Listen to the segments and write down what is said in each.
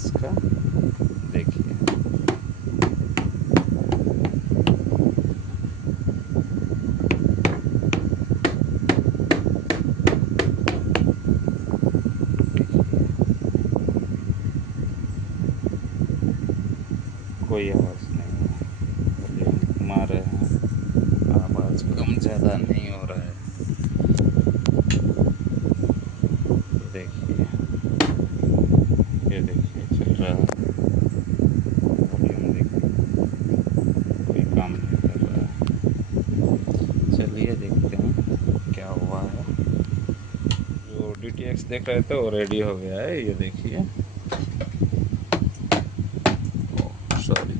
इसका देखिए। कोई आवाज़ नहीं है, वॉल्यूम घुमा रहे हैं, आवाज़ कम ज़्यादा नहीं हो रहा है। ये देखिए चल रहा है, वॉल्यूम देखिए, कोई काम नहीं कर रहा है। चलिए देखते हैं क्या हुआ है। जो DTX देख रहे थे वो रेडी हो गया है, ये देखिए। सॉरी,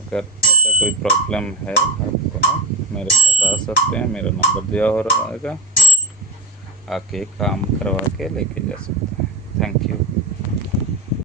अगर ऐसा कोई प्रॉब्लम है आपको मेरे पास आ सकते हैं, मेरा नंबर दिया हो रहेगा, आके काम करवा के लेके जा सकते हैं। Thank you.